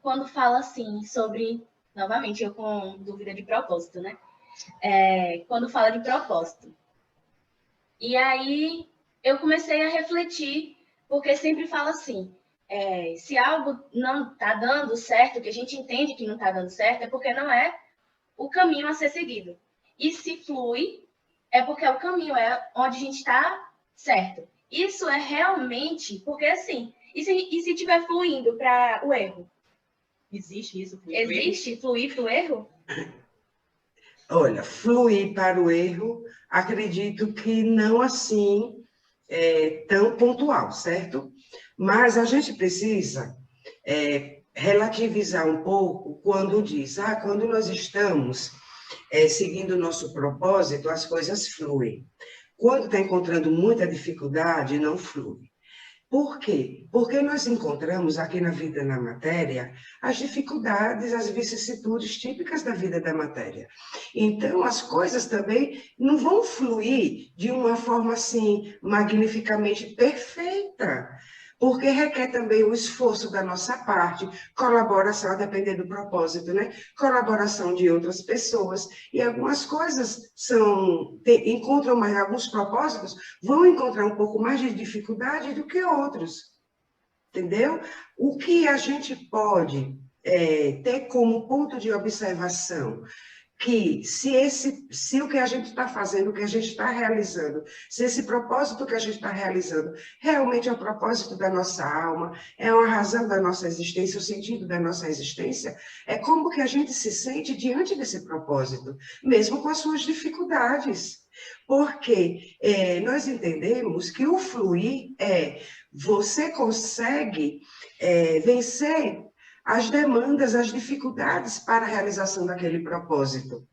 quando fala assim sobre... Novamente, eu com dúvida de propósito, né? Quando fala de propósito. E aí eu comecei a refletir, porque sempre fala assim, se algo não está dando certo, que a gente entende que não está dando certo, é porque não é o caminho a ser seguido. E se flui, é porque o caminho é onde a gente está certo. Isso é realmente, porque assim, e se estiver fluindo para o erro? Existe isso? Existe fluir para o erro? Olha, fluir para o erro, acredito que não assim tão pontual, certo? Mas a gente precisa relativizar um pouco quando diz, quando nós estamos seguindo o nosso propósito, as coisas fluem. Quando está encontrando muita dificuldade, não flui. Por quê? Porque nós encontramos aqui na vida na matéria as dificuldades, as vicissitudes típicas da vida da matéria. Então, as coisas também não vão fluir de uma forma assim, magnificamente perfeita, porque requer também o esforço da nossa parte, colaboração, a depender do propósito, né? Colaboração de outras pessoas. E algumas coisas encontram mais, alguns propósitos vão encontrar um pouco mais de dificuldade do que outros, entendeu? O que a gente pode ter como ponto de observação que se o que a gente está fazendo, o que a gente está realizando, se esse propósito que a gente está realizando realmente é o propósito da nossa alma, é uma razão da nossa existência, o sentido da nossa existência, é como que a gente se sente diante desse propósito, mesmo com as suas dificuldades. Porque nós entendemos que o fluir você consegue vencer as demandas, as dificuldades para a realização daquele propósito.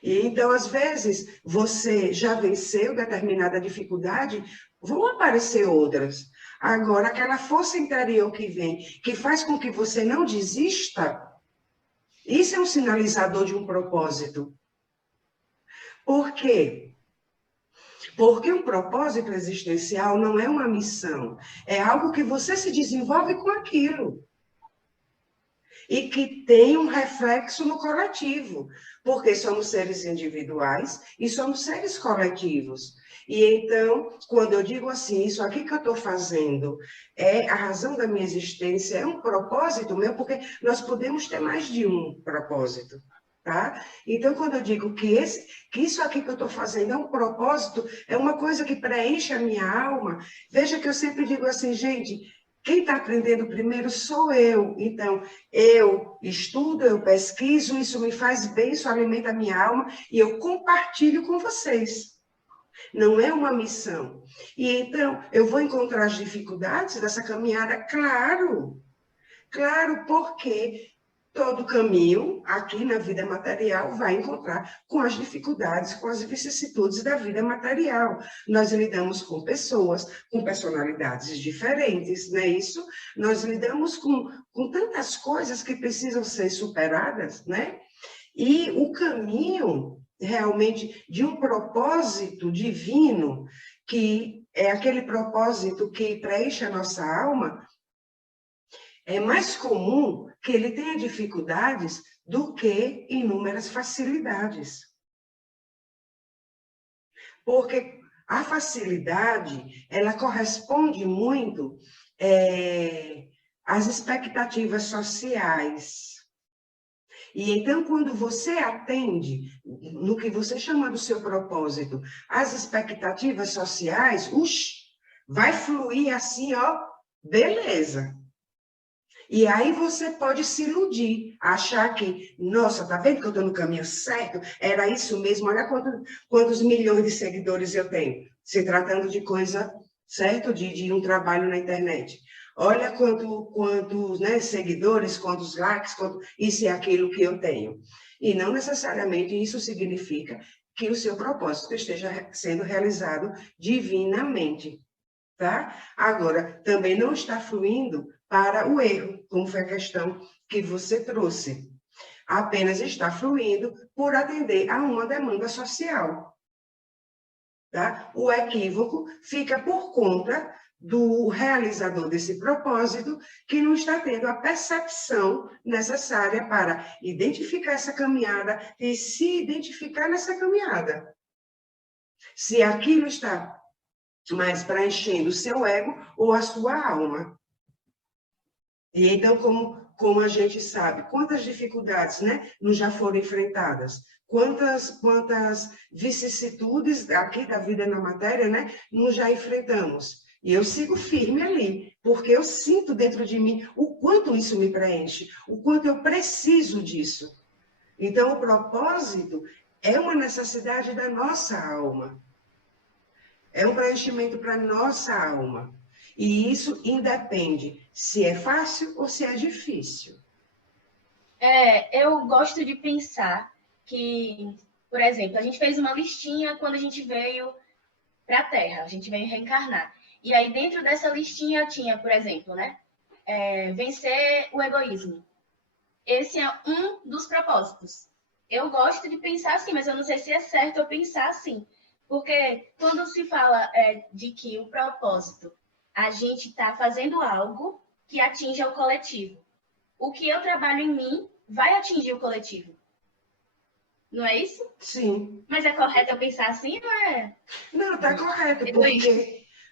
E então, às vezes, você já venceu determinada dificuldade, vão aparecer outras. Agora, aquela força interior que vem, que faz com que você não desista, isso é um sinalizador de um propósito. Por quê? Porque um propósito existencial não é uma missão, é algo que você se desenvolve com aquilo. E que tem um reflexo no coletivo, porque somos seres individuais e somos seres coletivos. E então, quando eu digo assim, isso aqui que eu estou fazendo é a razão da minha existência, é um propósito meu, porque nós podemos ter mais de um propósito. Tá? Então, quando eu digo que isso aqui que eu estou fazendo é um propósito, é uma coisa que preenche a minha alma, veja que eu sempre digo assim, gente, quem está aprendendo primeiro sou eu. Então, eu estudo, eu pesquiso, isso me faz bem, isso alimenta a minha alma, e eu compartilho com vocês. Não é uma missão. E então, eu vou encontrar as dificuldades dessa caminhada? Claro. Claro, porque todo caminho, aqui na vida material, vai encontrar com as dificuldades, com as vicissitudes da vida material. Nós lidamos com pessoas, com personalidades diferentes, não é isso? Nós lidamos com tantas coisas que precisam ser superadas, né? E o caminho, realmente, de um propósito divino, que é aquele propósito que preenche a nossa alma, é mais comum que ele tenha dificuldades do que inúmeras facilidades. Porque a facilidade, ela corresponde muito às expectativas sociais. E então, quando você atende, no que você chama do seu propósito, as expectativas sociais, vai fluir assim, ó, beleza. E aí você pode se iludir, achar que, nossa, tá vendo que eu estou no caminho certo? Era isso mesmo, olha quantos milhões de seguidores eu tenho, se tratando de coisa, certo? De um trabalho na internet. Olha quantos seguidores, quantos likes, isso e aquilo que eu tenho. E não necessariamente isso significa que o seu propósito esteja sendo realizado divinamente. Tá? Agora, também não está fluindo para o erro, como foi a questão que você trouxe. Apenas está fluindo por atender a uma demanda social. Tá? O equívoco fica por conta do realizador desse propósito, que não está tendo a percepção necessária para identificar essa caminhada e se identificar nessa caminhada. Se aquilo está mais preenchendo o seu ego ou a sua alma. E então, como a gente sabe, quantas dificuldades, né, nos já foram enfrentadas, quantas vicissitudes aqui da vida na matéria, né, nos já enfrentamos. E eu sigo firme ali, porque eu sinto dentro de mim o quanto isso me preenche, o quanto eu preciso disso. Então, o propósito é uma necessidade da nossa alma. É um preenchimento para a nossa alma. E isso independe se é fácil ou se é difícil. Eu gosto de pensar que, por exemplo, a gente fez uma listinha quando a gente veio para a Terra, a gente veio reencarnar. E aí, dentro dessa listinha, tinha, por exemplo, né? Vencer o egoísmo. Esse é um dos propósitos. Eu gosto de pensar assim, mas eu não sei se é certo eu pensar assim. Porque quando se fala de que o propósito, a gente está fazendo algo que atinja o coletivo. O que eu trabalho em mim vai atingir o coletivo. Não é isso? Sim. Mas é correto eu pensar assim, não é? Não, está correto, Egoísta.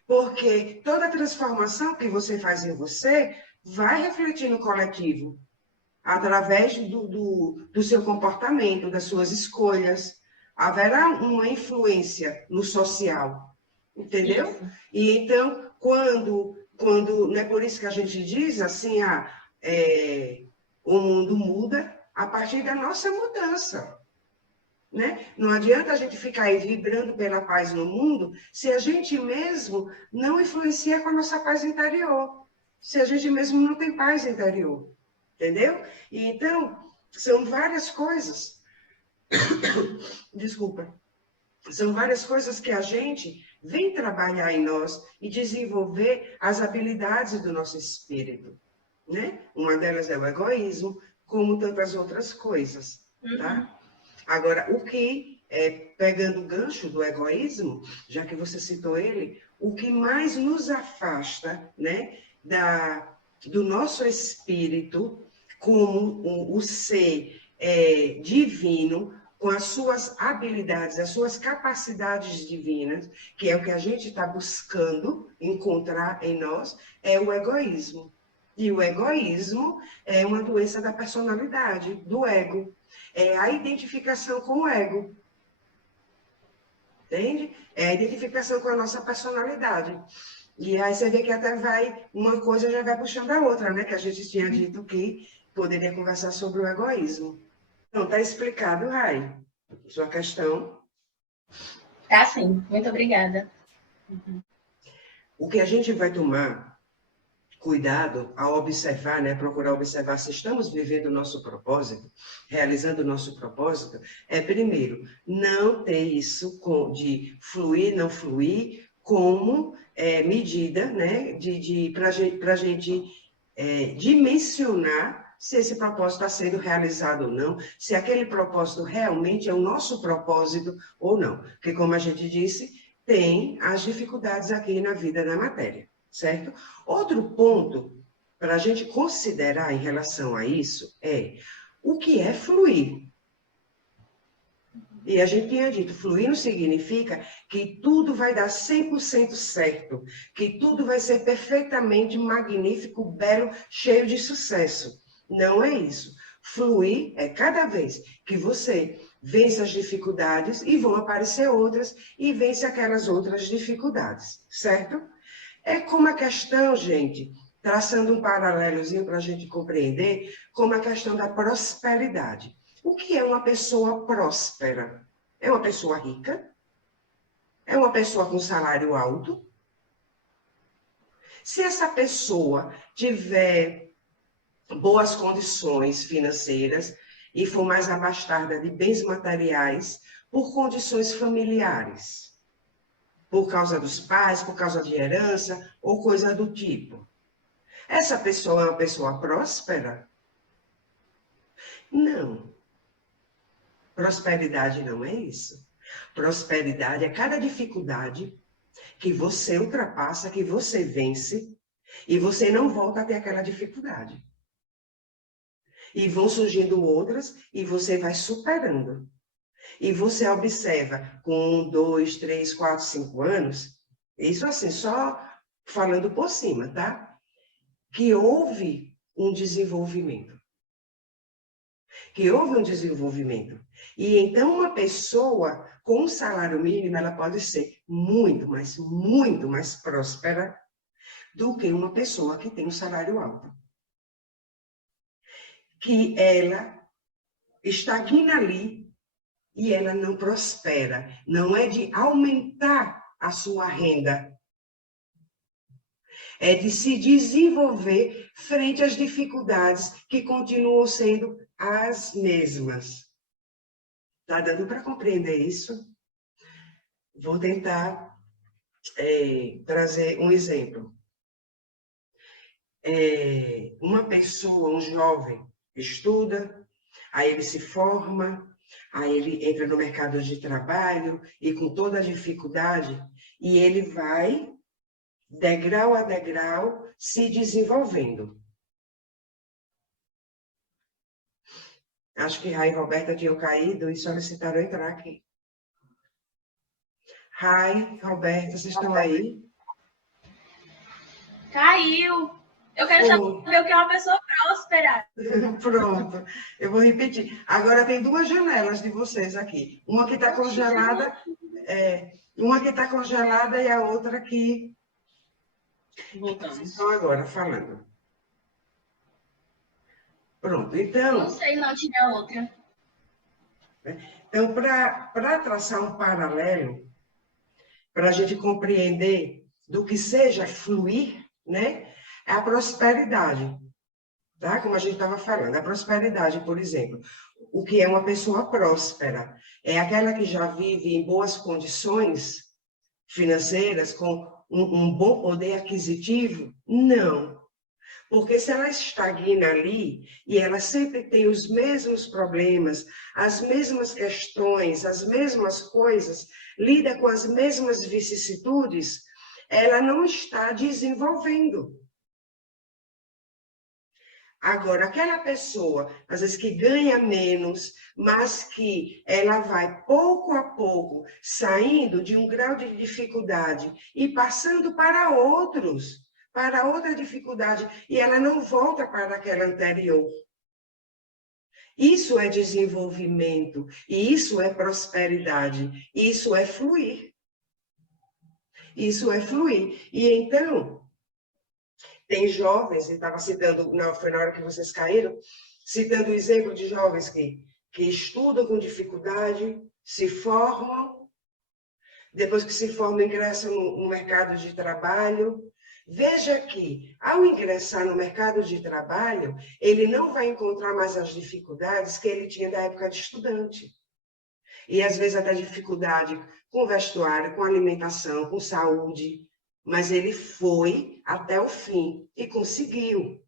porque toda transformação que você faz em você vai refletir no coletivo, através do seu comportamento, das suas escolhas. Haverá uma influência no social, entendeu? Isso. E então, quando não é por isso que a gente diz assim, o mundo muda a partir da nossa mudança. Né? Não adianta a gente ficar aí vibrando pela paz no mundo se a gente mesmo não influencia com a nossa paz interior, se a gente mesmo não tem paz interior, entendeu? E então, são várias coisas, desculpa, são várias coisas que a gente vem trabalhar em nós e desenvolver as habilidades do nosso espírito, né? Uma delas é o egoísmo, como tantas outras coisas, tá? Agora, pegando o gancho do egoísmo, já que você citou ele, o que mais nos afasta, né, do nosso espírito como o ser divino, com as suas habilidades, as suas capacidades divinas, que é o que a gente está buscando encontrar em nós, é o egoísmo. E o egoísmo é uma doença da personalidade, do ego. É a identificação com o ego. Entende? É a identificação com a nossa personalidade. E aí você vê que até uma coisa já vai puxando a outra, né? Que a gente tinha dito que poderia conversar sobre o egoísmo. Então, está explicado, Rai, sua questão. Tá, sim. Muito obrigada. O que a gente vai tomar cuidado ao observar, né, procurar observar se estamos vivendo o nosso propósito, realizando o nosso propósito, primeiro, não ter isso de fluir, não fluir, como medida, né, para a gente dimensionar se esse propósito está sendo realizado ou não, se aquele propósito realmente é o nosso propósito ou não. Porque, como a gente disse, tem as dificuldades aqui na vida da matéria. Certo? Outro ponto para a gente considerar em relação a isso é o que é fluir. E a gente tinha dito, fluir não significa que tudo vai dar 100% certo, que tudo vai ser perfeitamente magnífico, belo, cheio de sucesso. Não é isso. Fluir é cada vez que você vence as dificuldades e vão aparecer outras e vence aquelas outras dificuldades, certo? É como a questão, gente, traçando um paralelozinho para a gente compreender, como a questão da prosperidade. O que é uma pessoa próspera? É uma pessoa rica? É uma pessoa com salário alto? Se essa pessoa tiver boas condições financeiras e for mais abastada de bens materiais por condições familiares, por causa dos pais, por causa de herança ou coisa do tipo. Essa pessoa é uma pessoa próspera? Não. Prosperidade não é isso. Prosperidade é cada dificuldade que você ultrapassa, que você vence, e você não volta a ter aquela dificuldade. E vão surgindo outras, e você vai superando. E você observa, com 1, 2, 3, 4, 5 anos, isso assim, só falando por cima, tá? Que houve um desenvolvimento. Que houve um desenvolvimento. E então uma pessoa com um salário mínimo, ela pode ser muito mais próspera do que uma pessoa que tem um salário alto. Que ela estagna ali e ela não prospera. Não é de aumentar a sua renda, é de se desenvolver frente às dificuldades que continuam sendo as mesmas. Está dando para compreender isso? Vou tentar trazer um exemplo. Uma pessoa, um jovem, estuda, aí ele se forma, aí ele entra no mercado de trabalho e com toda a dificuldade, e ele vai, degrau a degrau, se desenvolvendo. Acho que Rai e Roberta tinham caído e solicitaram entrar aqui. Rai, Roberta, vocês estão aí? Caiu. Eu quero saber o que é uma pessoa próspera. Pronto, eu vou repetir. Agora tem duas janelas de vocês aqui. Uma que está congelada, uma que está congelada e a outra que Voltamos. estão agora falando. Pronto, então... Não sei, não tinha outra. Então, para traçar um paralelo, para a gente compreender do que seja fluir, né? É a prosperidade, tá? Como a gente estava falando, a prosperidade, por exemplo. O que é uma pessoa próspera? É aquela que já vive em boas condições financeiras, com um bom poder aquisitivo? Não. Porque se ela estagna ali e ela sempre tem os mesmos problemas, as mesmas questões, as mesmas coisas, lida com as mesmas vicissitudes, ela não está desenvolvendo. Agora, aquela pessoa, às vezes que ganha menos, mas que ela vai pouco a pouco saindo de um grau de dificuldade e passando para outros, para outra dificuldade, e ela não volta para aquela anterior. Isso é desenvolvimento, e isso é prosperidade, isso é fluir. Isso é fluir. E então, tem jovens, eu estava citando, não, foi na hora que vocês caíram, citando o exemplo de jovens que estudam com dificuldade, se formam, depois que se formam, ingressam no mercado de trabalho. Veja que, ao ingressar no mercado de trabalho, ele não vai encontrar mais as dificuldades que ele tinha da época de estudante. E, às vezes, até dificuldade com vestuário, com alimentação, com saúde. Mas ele foi até o fim e conseguiu.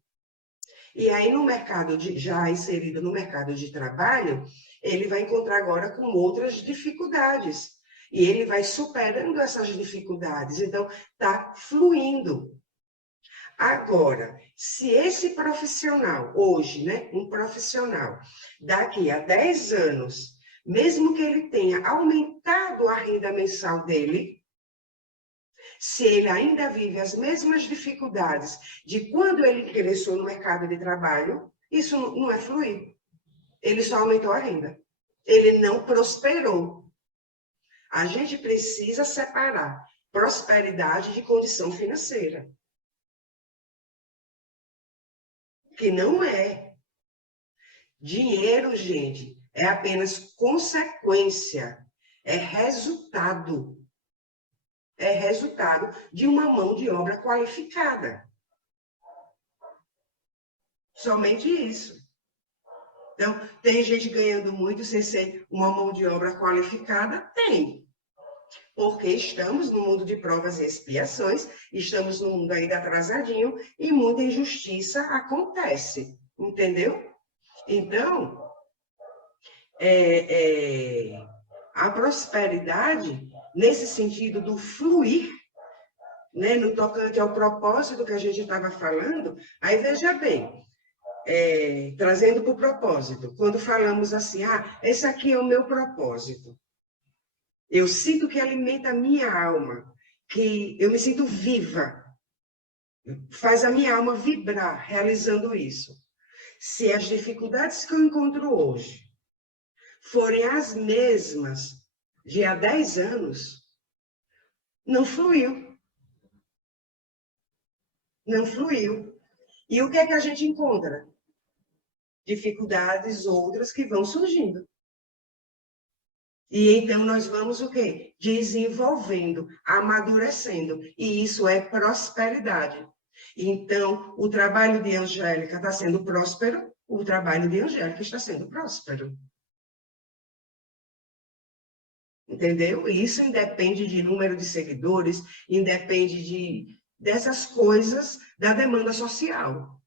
E aí, no mercado já inserido no mercado de trabalho, ele vai encontrar agora com outras dificuldades. E ele vai superando essas dificuldades. Então, está fluindo. Agora, se esse profissional, hoje, né, um profissional, daqui a 10 anos, mesmo que ele tenha aumentado a renda mensal dele, se ele ainda vive as mesmas dificuldades de quando ele ingressou no mercado de trabalho, isso não é fluir. Ele só aumentou a renda. Ele não prosperou. A gente precisa separar prosperidade de condição financeira. Que não é. Dinheiro, gente, é apenas consequência, é resultado. É resultado de uma mão de obra qualificada. Somente isso. Então, tem gente ganhando muito sem ser uma mão de obra qualificada? Tem. Porque estamos no mundo de provas e expiações, estamos no mundo ainda atrasadinho e muita injustiça acontece. Entendeu? Então, a prosperidade, nesse sentido do fluir, né, no tocante ao propósito que a gente estava falando, aí veja bem, trazendo para o propósito, quando falamos assim, esse aqui é o meu propósito, eu sinto que alimenta a minha alma, que eu me sinto viva, faz a minha alma vibrar realizando isso. Se as dificuldades que eu encontro hoje forem as mesmas de há 10 anos, não fluiu. Não fluiu. E o que é que a gente encontra? Dificuldades outras que vão surgindo. E então nós vamos o quê? Desenvolvendo, amadurecendo. E isso é prosperidade. Então, o trabalho de Angélica está sendo próspero, o trabalho de Angélica está sendo próspero. Entendeu? E isso independe de número de seguidores, independe dessas coisas da demanda social.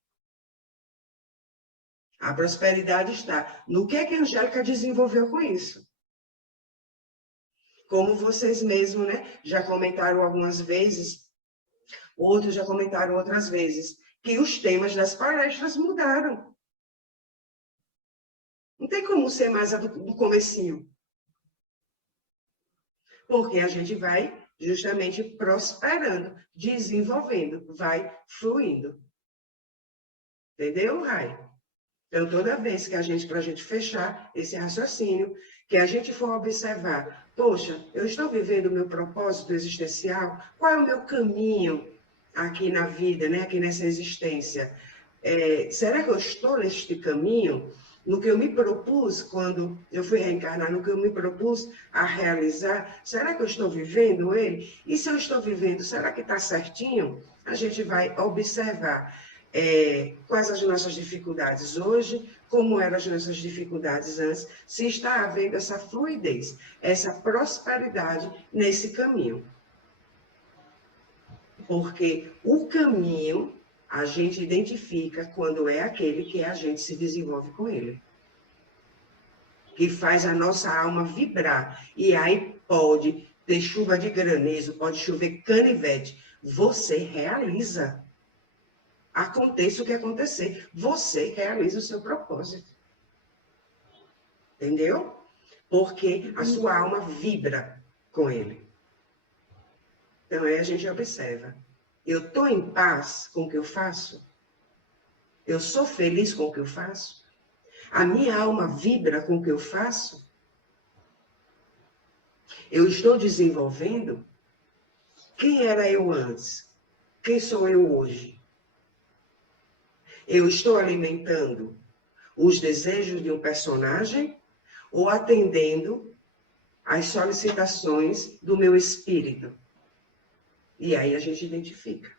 A prosperidade está no que a Angélica desenvolveu com isso. Como vocês mesmos, né, já comentaram algumas vezes, outros já comentaram outras vezes, que os temas das palestras mudaram. Não tem como ser mais do comecinho. Porque a gente vai justamente prosperando, desenvolvendo, vai fluindo. Entendeu, Rai? Então, toda vez que para a gente fechar esse raciocínio, que a gente for observar, poxa, eu estou vivendo o meu propósito existencial, qual é o meu caminho aqui na vida, né? Aqui nessa existência? Será que eu estou neste caminho? No que eu me propus, quando eu fui reencarnar, no que eu me propus a realizar, será que eu estou vivendo ele? E se eu estou vivendo, será que está certinho? A gente vai observar quais as nossas dificuldades hoje, como eram as nossas dificuldades antes, se está havendo essa fluidez, essa prosperidade nesse caminho. Porque o caminho a gente identifica quando é aquele que a gente se desenvolve com ele. Que faz a nossa alma vibrar. E aí pode ter chuva de granizo, pode chover canivete. Você realiza. Aconteça o que acontecer, você realiza o seu propósito. Entendeu? Porque a sua alma vibra com ele. Então aí a gente observa. Eu estou em paz com o que eu faço? Eu sou feliz com o que eu faço? A minha alma vibra com o que eu faço? Eu estou desenvolvendo? Quem era eu antes? Quem sou eu hoje? Eu estou alimentando os desejos de um personagem ou atendendo às solicitações do meu espírito? E aí a gente identifica.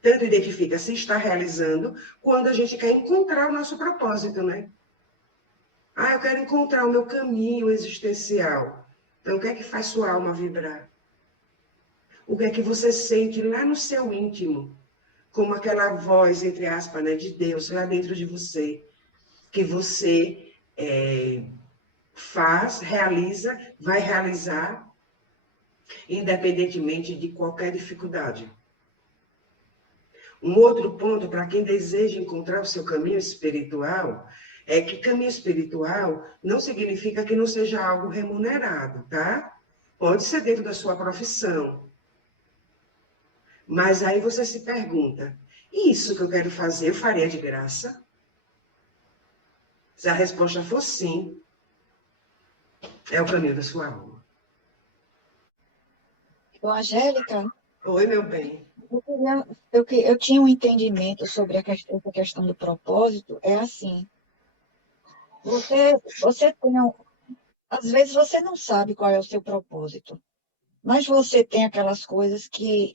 Tanto identifica se está realizando, quando a gente quer encontrar o nosso propósito, né? Eu quero encontrar o meu caminho existencial. Então, o que é que faz sua alma vibrar? O que é que você sente lá no seu íntimo? Como aquela voz, entre aspas, né, de Deus, lá dentro de você. Que você faz, realiza, vai realizar, independentemente de qualquer dificuldade. Um outro ponto, para quem deseja encontrar o seu caminho espiritual, é que caminho espiritual não significa que não seja algo remunerado, tá? Pode ser dentro da sua profissão. Mas aí você se pergunta, isso que eu quero fazer, eu faria de graça? Se a resposta for sim, é o caminho da sua alma. Angélica, Oi, meu bem. eu tinha um entendimento sobre essa questão do propósito, é assim, você tem, às vezes você não sabe qual é o seu propósito, mas você tem aquelas coisas que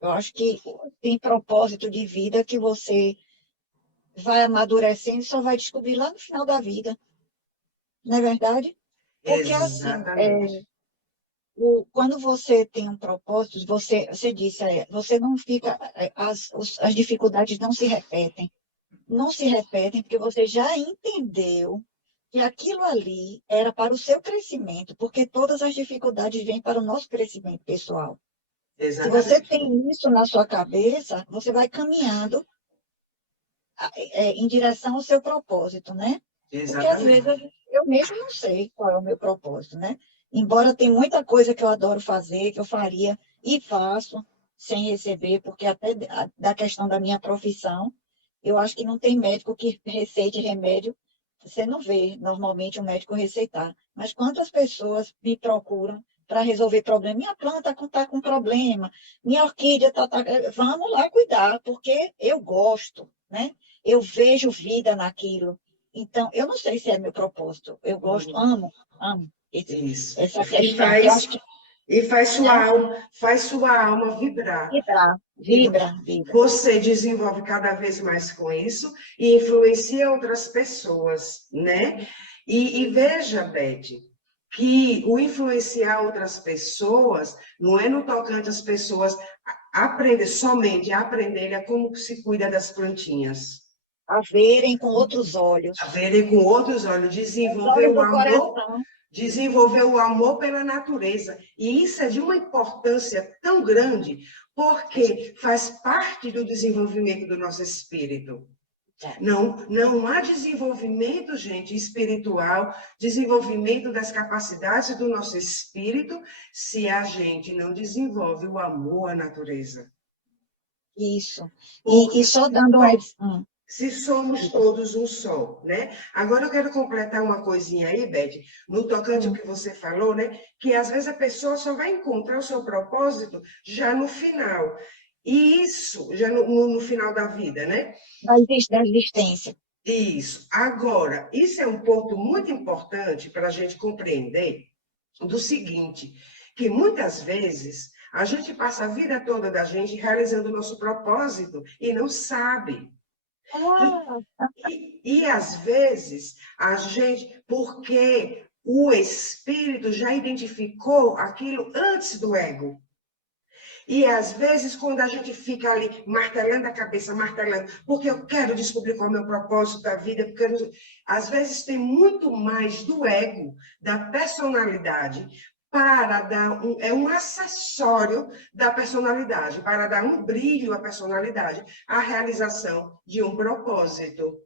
eu acho que tem propósito de vida que você vai amadurecendo e só vai descobrir lá no final da vida, não é verdade? Porque Exatamente. quando você tem um propósito, você disse, você não fica, as dificuldades não se repetem. Não se repetem porque você já entendeu que aquilo ali era para o seu crescimento, porque todas as dificuldades vêm para o nosso crescimento pessoal. Se você Exatamente. tem isso na sua cabeça, você vai caminhando em direção ao seu propósito, né? Porque às vezes Exatamente. eu mesmo não sei qual é o meu propósito, né? Embora tem muita coisa que eu adoro fazer, que eu faria e faço sem receber, porque até da questão da minha profissão, eu acho que não tem médico que receite remédio, você não vê normalmente um médico receitar. Mas quantas pessoas me procuram para resolver problema? Minha planta está com problema, minha orquídea está. Vamos lá cuidar, porque eu gosto, né? Eu vejo vida naquilo. Então, eu não sei se é meu propósito. Eu gosto, amo Isso. essa E questão. Eu acho faz, que, e né? faz sua alma vibrar. Vibrar, E vibra. você desenvolve cada vez mais com isso e influencia outras pessoas, né? E veja, Beth, que o influenciar outras pessoas não é no tocante às pessoas aprender somente a aprenderem a como se cuida das plantinhas. A verem com outros A olhos. verem com outros olhos, Os olhos do coração. desenvolver o amor pela natureza. E isso é de uma importância tão grande, porque faz parte do desenvolvimento do nosso espírito. Não há desenvolvimento, gente, espiritual, desenvolvimento das capacidades do nosso espírito, se a gente não desenvolve o amor à natureza. Isso. Porque E só dando se somos todos um só, né? Agora eu quero completar uma coisinha aí, Beth, no tocante ao que você falou, né? Que às vezes a pessoa só vai encontrar o seu propósito já no final. E isso, já no final da vida, né? da existência. Isso. Agora, isso é um ponto muito importante para a gente compreender do seguinte, que muitas vezes a gente passa a vida toda da gente realizando o nosso propósito e não sabe. E às vezes, a gente, porque o espírito já identificou aquilo antes do ego. E às vezes, quando a gente fica ali martelando a cabeça, martelando, porque eu quero descobrir qual é o meu propósito da vida, porque às vezes tem muito mais do ego, da personalidade, para dar um acessório da personalidade, para dar um brilho à personalidade, à realização de um propósito.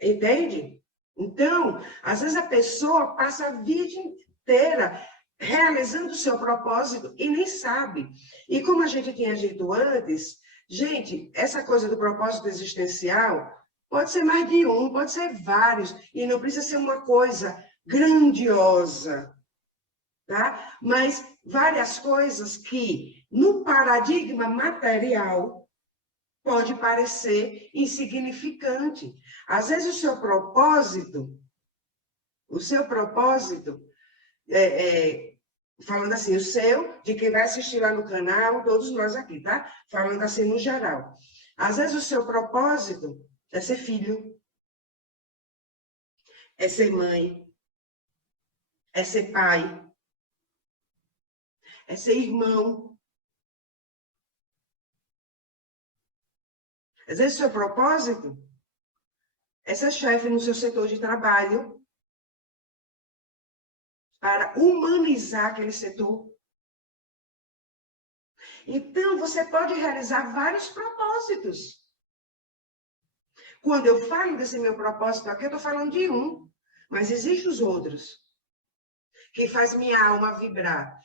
Entende? Então, às vezes a pessoa passa a vida inteira realizando o seu propósito e nem sabe. E como a gente tinha dito antes, gente, essa coisa do propósito existencial pode ser mais de um, pode ser vários, e não precisa ser uma coisa grandiosa, tá? Mas várias coisas que, no paradigma material, pode parecer insignificante. Às vezes o seu propósito, falando assim, o seu, de quem vai assistir lá no canal, todos nós aqui, tá? Falando assim no geral. Às vezes o seu propósito é ser filho, é ser mãe, é ser pai, é ser irmão. Às vezes o seu propósito é ser chefe no seu setor de trabalho, para humanizar aquele setor. Então, você pode realizar vários propósitos. Quando eu falo desse meu propósito aqui, eu estou falando de um, mas existem os outros, que faz minha alma vibrar.